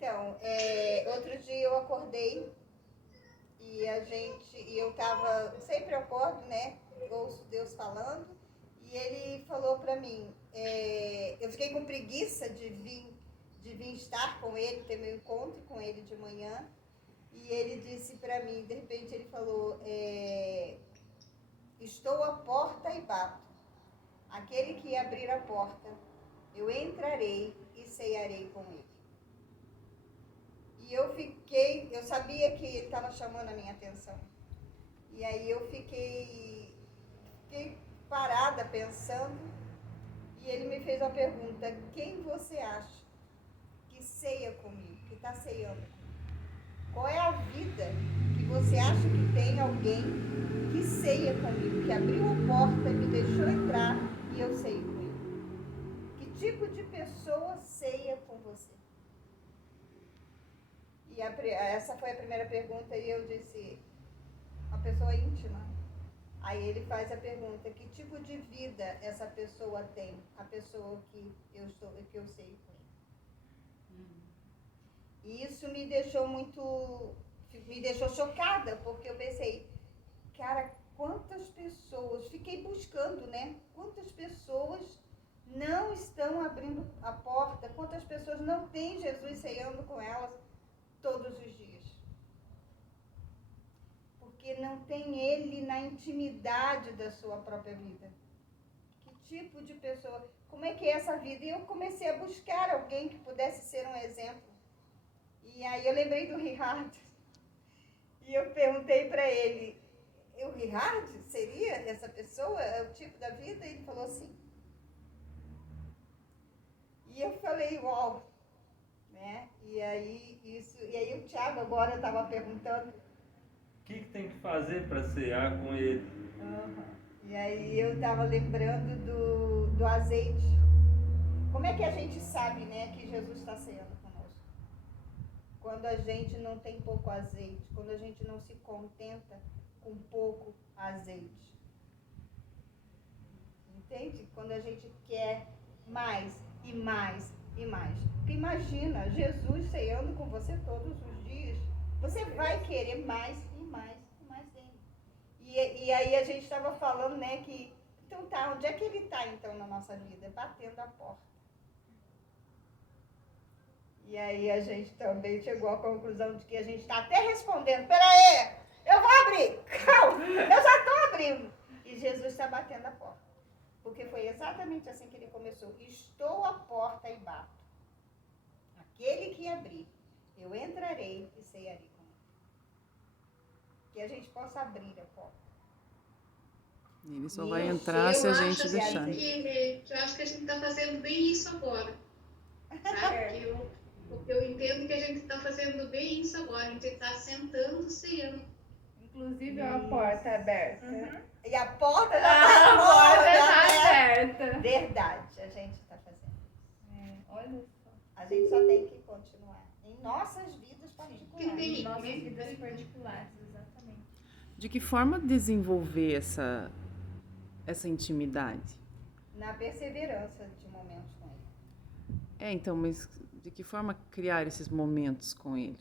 Então, outro dia eu acordei e eu tava, sempre eu acordo, né? Ouço Deus falando e ele falou pra mim, eu fiquei com preguiça de vir estar com ele, ter meu encontro com ele de manhã. E ele disse pra mim, de repente ele falou, estou à porta e bato. Aquele que abrir a porta, eu entrarei e cearei com ele. E eu sabia que ele estava chamando a minha atenção. E aí eu fiquei parada pensando, e ele me fez uma pergunta, quem você acha que ceia comigo, que está ceando comigo? Qual é a vida que você acha que tem alguém que ceia comigo, que abriu a porta, me deixou entrar e eu ceio com ele? Que tipo de pessoa ceia com você? E essa foi a primeira pergunta e eu disse, uma pessoa íntima. Aí ele faz a pergunta, que tipo de vida essa pessoa tem? A pessoa que eu sei com ele. E isso me deixou chocada, porque eu pensei, cara, quantas pessoas, fiquei buscando, né? Quantas pessoas não estão abrindo a porta, quantas pessoas não têm Jesus ceando com elas todos os dias. Porque não tem ele na intimidade da sua própria vida. Que tipo de pessoa, como é que é essa vida? E eu comecei a buscar alguém que pudesse ser um exemplo. E aí eu lembrei do Richard. E eu perguntei para ele, o Richard seria essa pessoa, é o tipo da vida? E ele falou sim. E eu falei, uau, né? E aí o Thiago agora estava perguntando. O que tem que fazer para cear com ele? E aí eu estava lembrando do azeite. Como é que a gente sabe, né, que Jesus está ceando conosco? Quando a gente não tem pouco azeite, quando a gente não se contenta com pouco azeite. Entende? Quando a gente quer mais e mais e mais. Porque imagina, Jesus ceando com você todos os dias. Você vai querer mais e mais e mais dele. E aí a gente estava falando, né, que... Então tá, onde é que ele está então na nossa vida? Batendo a porta. E aí a gente também chegou à conclusão de que a gente está até respondendo, peraí, eu vou abrir, calma, eu já estou abrindo. E Jesus está batendo a porta. Porque foi exatamente assim que ele começou. Estou à porta e bato. Aquele que abrir, eu entrarei e cearei com ele. Que a gente possa abrir a porta. Ele só vai entrar se a gente deixar. Eu acho que a gente está fazendo bem isso agora. Sabe? Eu entendo que a gente está fazendo bem isso agora. A gente está sentando, ceando. Inclusive a porta aberta. Uhum. E a porta já está aberta. Verdade, a gente está fazendo. Olha só. A gente só tem que continuar. Em nossas vidas particulares. Em nossas vidas particulares, exatamente. De que forma desenvolver essa intimidade? Na perseverança de momentos com ele. Então, mas de que forma criar esses momentos com ele?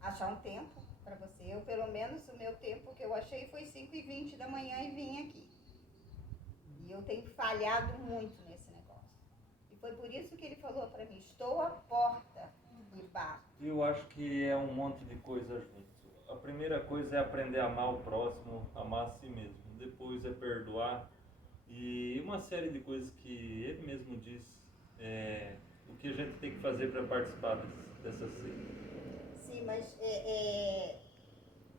Achar um tempo para você. Eu, pelo menos, o meu tempo que eu achei foi 5h20 da manhã e vim aqui. E eu tenho falhado muito nesse negócio. E foi por isso que ele falou para mim, estou à porta e bato. Eu acho que é um monte de coisas junto. A primeira coisa é aprender a amar o próximo, amar a si mesmo. Depois é perdoar. E uma série de coisas que ele mesmo diz, o que a gente tem que fazer para participar dessa ceia. Sim, mas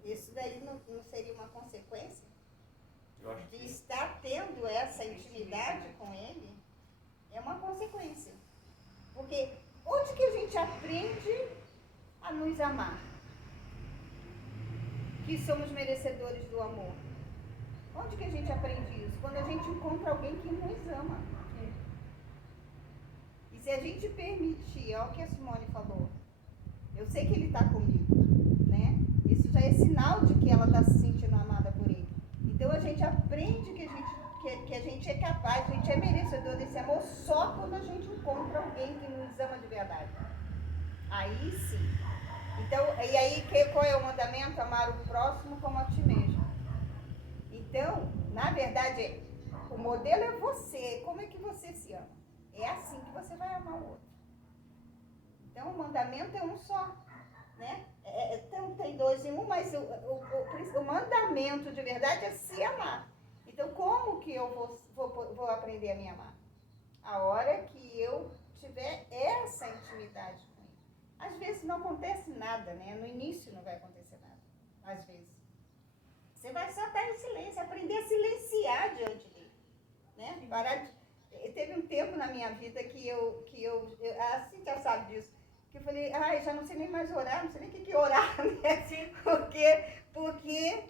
isso daí não seria uma consequência Eu acho de que estar tendo essa intimidade com ele? É uma consequência. Porque onde que a gente aprende a nos amar? Que somos merecedores do amor. Onde que a gente aprende isso? Quando a gente encontra alguém que nos ama. E se a gente permitir, olha o que a Simone falou, eu sei que ele está comigo, né? Isso já é sinal de que ela está se sentindo amada por ele. Então a gente aprende que a gente é capaz, a gente é merecedor desse amor só quando a gente encontra alguém que nos ama de verdade. Aí sim. Então, e aí qual é o mandamento? Amar o próximo como a ti mesmo. Então, na verdade, o modelo é você. Como é que você se ama? É assim que você vai amar o outro. Então, o mandamento é um só, né? Então, tem dois em um, mas o mandamento de verdade é se amar. Então, como que eu vou aprender a me amar? A hora que eu tiver essa intimidade com ele. Às vezes não acontece nada, né? No início não vai acontecer nada. Às vezes. Você vai só estar em silêncio, aprender a silenciar diante dele, né? Parar de... Teve um tempo na minha vida que eu a Cíntia sabe disso, que eu falei, já não sei nem mais orar, não sei nem o que orar, né? Porque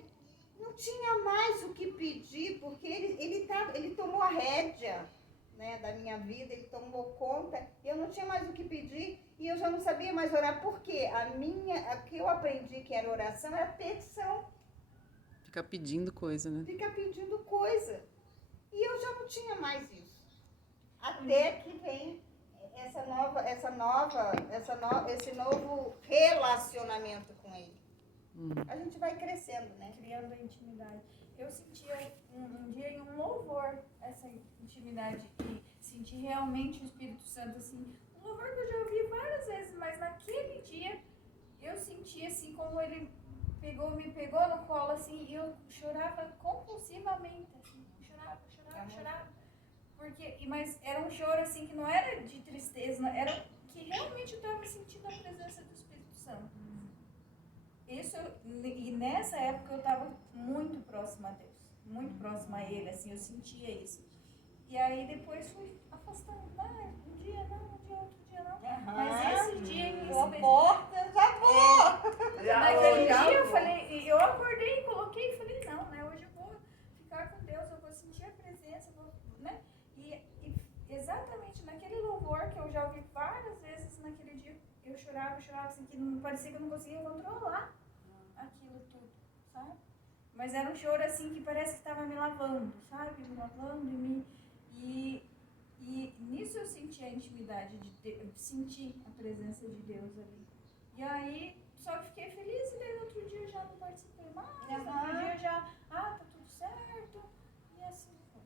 não tinha mais o que pedir, porque ele tomou a rédea, né, da minha vida, ele tomou conta, eu não tinha mais o que pedir e eu já não sabia mais orar, porque o que eu aprendi que era oração era petição. Ficar pedindo coisa, né? Ficar pedindo coisa. E eu já não tinha mais isso. Até que vem esse novo relacionamento com ele. A gente vai crescendo, né? Criando a intimidade. Eu sentia um dia em um louvor essa intimidade e senti realmente o Espírito Santo, assim, um louvor que eu já ouvi várias vezes, mas naquele dia eu senti assim como ele me pegou no colo assim e eu chorava compulsivamente, assim, chorava. Mas era um choro assim que não era de tristeza, não, era que realmente eu estava sentindo a presença do Espírito Santo. E nessa época eu estava muito próxima a Deus, muito próxima a Ele, assim, eu sentia isso. E aí depois fui afastando, um dia não, outro dia não. Mas esse dia em porta, já vou! Naquele dia eu falei, eu acordei e coloquei e falei, não, né, hoje eu vou ficar com Deus, eu vou sentir a presença, né? E exatamente naquele louvor que eu já ouvi várias vezes naquele dia, eu chorava, assim, que não, parecia que eu não conseguia controlar aquilo tudo, sabe? Mas era um choro assim que parece que estava me lavando, sabe? Me lavando e nisso eu senti a intimidade eu senti a presença de Deus ali. E aí, só que fiquei feliz e daí no outro dia já não participei mais, no outro dia já, tá tudo certo, e assim foi.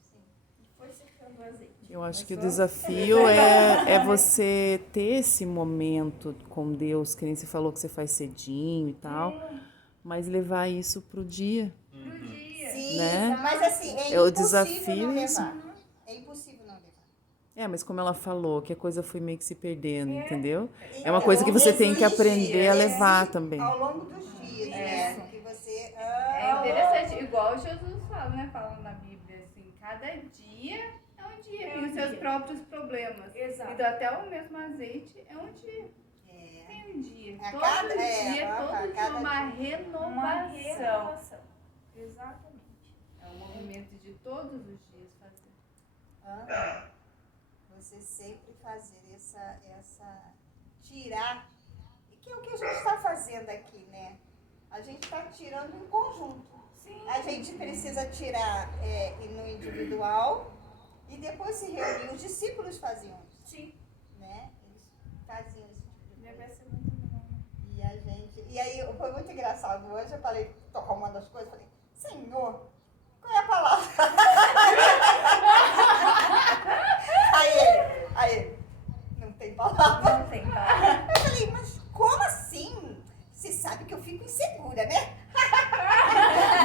Sim. E foi secando o azeite. Eu acho que o desafio é você ter esse momento com Deus, que nem você falou que você faz cedinho e tal, mas levar isso pro dia. Pro dia. Sim, né? Mas assim, o impossível desafio não é isso. levar. É impossível não levar. Mas como ela falou, que a coisa foi meio que se perdendo, entendeu? Então, É uma coisa que você tem que aprender a levar existe também. Ao longo dos dias, né? Que você É interessante, igual Jesus fala, né? Fala na Bíblia, assim, cada dia é um dia, tem os seus próprios problemas. Exato. Então até o mesmo azeite é um dia. Tem um dia. É Todo cada- dia cada uma dia. renovação. Exatamente. É um movimento de todos os dias fazer. Você sempre fazer essa tirar, que é o que a gente está fazendo aqui, né? A gente está tirando em conjunto. Sim. A gente precisa tirar no individual e depois se reunir. Os discípulos faziam isso. Sim. Né? Eles faziam esse tipo de Deve coisa. ser muito bom. E aí foi muito engraçado. Hoje eu falei, tô arrumando as coisas, falei, Senhor, qual é a palavra? Aí ele, não tem palavra. Não tem palavra. Eu falei, mas como assim? Você sabe que eu fico insegura, né?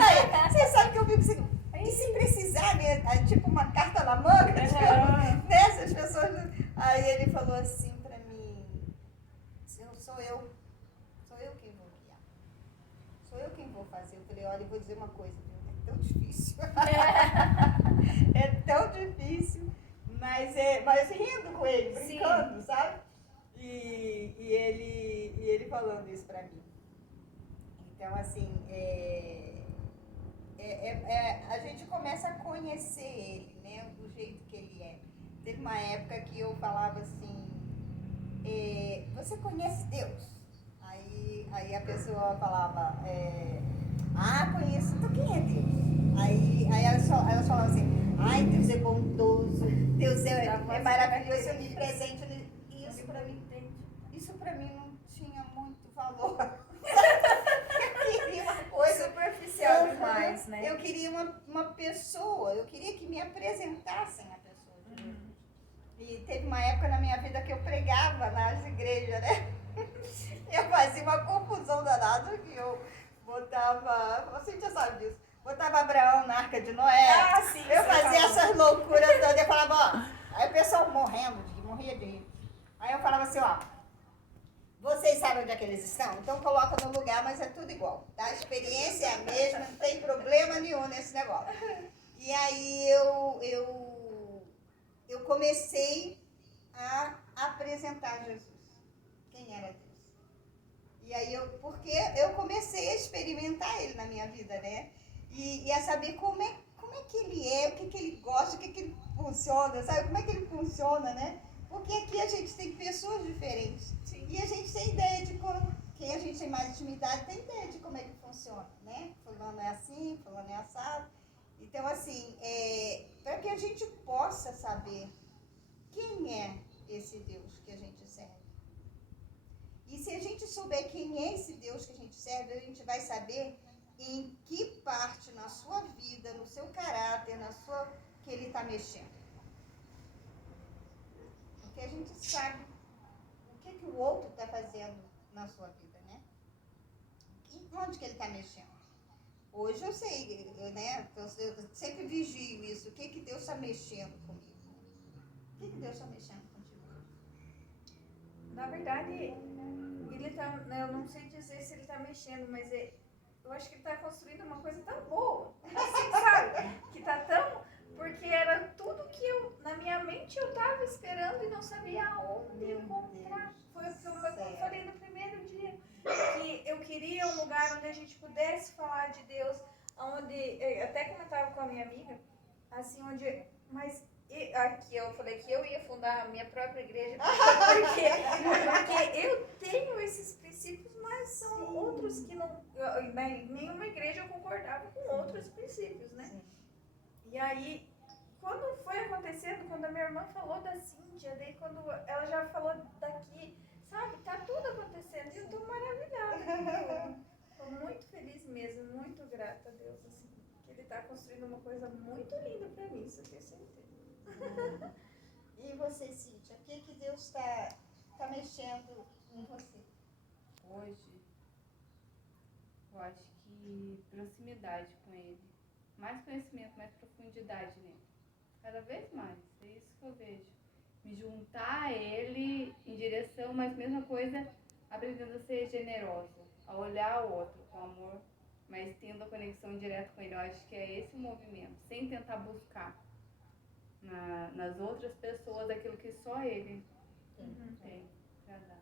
Aí, você sabe que eu fico insegura. E se precisar, né? Tipo uma carta na manga, tipo, né? Essas pessoas. Aí ele falou assim pra mim, sou eu quem vou guiar. Sou eu quem vou fazer. Eu falei, olha, eu vou dizer uma coisa, é tão difícil. É tão difícil. Mas rindo com ele, brincando, sabe? E ele falando isso pra mim. Então, assim, a gente começa a conhecer ele, né? Do jeito que ele é. Teve uma época que eu falava assim, você conhece Deus? Aí a pessoa falava, conheço. Então quem é Deus? Aí elas falavam assim, ai, Deus é bondoso, Deus é maravilhoso, eu me presente. Isso pra mim não tinha muito valor. Eu queria uma coisa Superficial demais, né? Eu queria uma pessoa, eu queria que me apresentassem a pessoa de Jesus. E teve uma época na minha vida que eu pregava nas igrejas, né? Eu fazia uma confusão danada que eu botava, você já sabe disso, botava Abraão na Arca de Noé. Ah, sim, Eu você fazia falou. essas loucuras todas, eu falava, ó, aí o pessoal morria de rir. Aí eu falava assim, ó, vocês sabem onde é que eles estão? Então coloca no lugar, mas é tudo igual, tá? A experiência é a mesma, não tem problema nenhum nesse negócio. E aí eu comecei a apresentar Jesus, quem era Deus. E aí porque eu comecei a experimentar ele na minha vida, né? E a saber como é que ele é, o que ele gosta, o que ele funciona, sabe? Como é que ele funciona, né? Porque aqui a gente tem pessoas diferentes. Sim. E a gente tem ideia de como, quem a gente tem mais intimidade tem ideia de como é que funciona, né? Fulano é assim, fulano é assado. Então, assim, para que a gente possa saber quem é esse Deus que a gente serve. E se a gente souber quem é esse Deus que a gente serve, a gente vai saber em que parte na sua vida, no seu caráter, que ele está mexendo. Porque a gente sabe o que o outro está fazendo na sua vida, né? E onde que ele está mexendo? Hoje eu sei, né? Eu sempre vigio isso. O que Deus está mexendo comigo? O que Deus está mexendo contigo? Na verdade, ele tá, eu não sei dizer se ele tá mexendo, mas eu acho que ele tá construindo uma coisa tão boa, assim, sabe? Que tá tão... Porque era tudo que na minha mente eu tava esperando e não sabia aonde encontrar. Foi o que eu falei no primeiro dia, que eu queria um lugar onde a gente pudesse falar de Deus, onde, eu até comentava com a minha amiga, assim, onde... Mas aqui eu falei que eu ia fundar a minha própria igreja, porque eu tenho esses princípios, mas são outros que não... Em nenhuma igreja eu concordava com outros princípios, né? Sim. E aí, quando foi acontecendo, quando a minha irmã falou da Cíntia, daí quando ela já falou daqui, sabe, tá tudo acontecendo e eu tô maravilhada. Tô muito feliz mesmo, muito grata a Deus, assim, que ele tá construindo uma coisa muito linda pra mim, isso eu tenho certeza. E você, Cíntia, o que Deus está mexendo em você? Hoje, eu acho que proximidade com ele. Mais conhecimento, mais profundidade nele. Cada vez mais. É isso que eu vejo. Me juntar a ele em direção, mas mesma coisa, aprendendo a ser generosa. A olhar o outro com amor, mas tendo a conexão direta com ele. Eu acho que é esse o movimento. Sem tentar buscar nas outras pessoas aquilo que só ele tem pra dar.